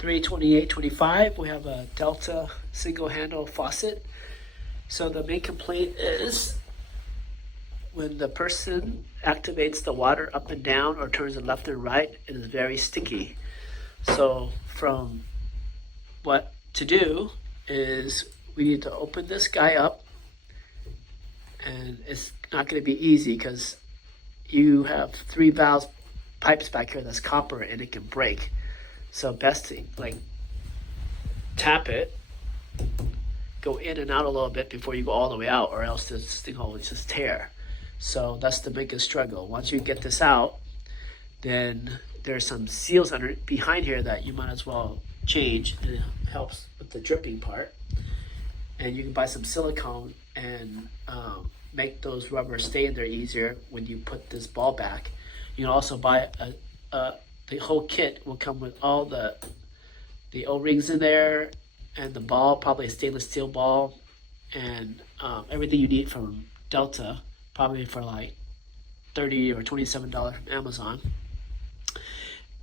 32825. We have a Delta single handle faucet. So the main complaint is when the person activates the water up and down or turns it left and right, it is very sticky. So from what to do is we need to open this guy up, and it's not going to be easy because you have 3 valves pipes back here that's copper and it can break. So best to like tap it, go in and out a little bit before you go all the way out, or else this thing will just tear. So that's the biggest struggle. Once you get this out, then there's some seals under behind here that you might as well change, and it helps with the dripping part. And you can buy some silicone and make those rubbers stay in there easier when you put this ball back. You can also buy the whole kit will come with all the O-rings in there, and the ball, probably a stainless steel ball, and everything you need from Delta, probably for like $30 or $27 from Amazon.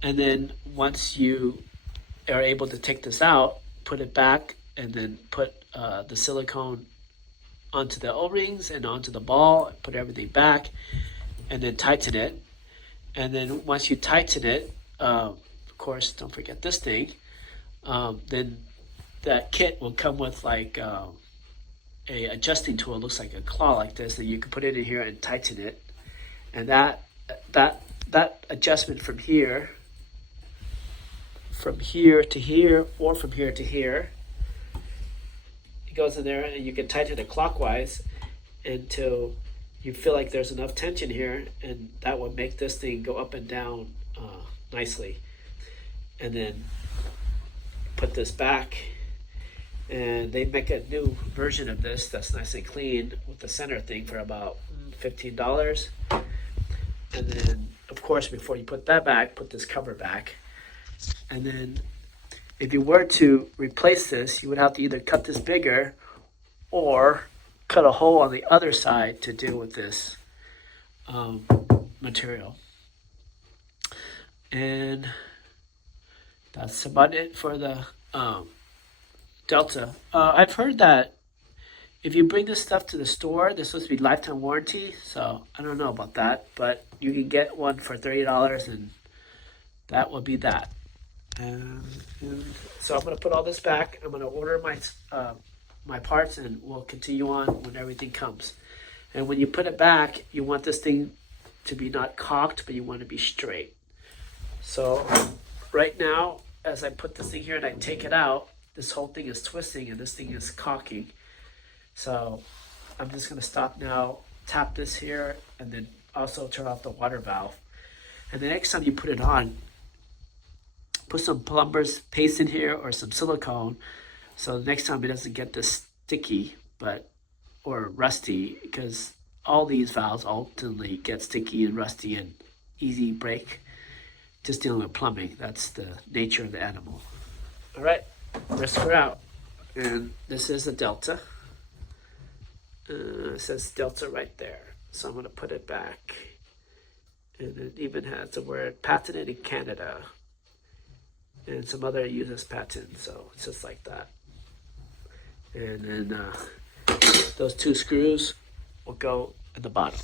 And then once you are able to take this out, put it back, and then put the silicone onto the O-rings and onto the ball, put everything back, and then tighten it. And then once you tighten it, of course, don't forget this thing, then that kit will come with like a adjusting tool. It looks like a claw like this, and you can put it in here and tighten it. And that adjustment from here to here, or from here to here, it goes in there, and you can tighten it clockwise until you feel like there's enough tension here, and that will make this thing go up and down nicely. And then put this back, and they make a new version of this that's nice and clean with the center thing for about $15. And then, of course, before you put that back, put this cover back. And then if you were to replace this, you would have to either cut this bigger or cut a hole on the other side to deal with this material. And that's about it for the Delta. I've heard that if you bring this stuff to the store, there's supposed to be lifetime warranty. So I don't know about that, but you can get one for $30, and that will be that. And so I'm gonna put all this back. I'm gonna order my parts, and we'll continue on when everything comes. And when you put it back, you want this thing to be not cocked, but you want it to be straight. So right now, as I put this thing here and I take it out, this whole thing is twisting and this thing is cocking. So I'm just gonna stop now, tap this here, and then also turn off the water valve. And the next time you put it on, put some plumber's paste in here or some silicone, so the next time it doesn't get this sticky or rusty, because all these valves ultimately get sticky and rusty and easy break. Just dealing with plumbing, that's the nature of the animal. All right, let's go out. And this is a Delta. It says Delta right there. So I'm gonna put it back. And it even has the word patented in Canada, and some other US patents, so it's just like that. And then those 2 screws will go at the bottom.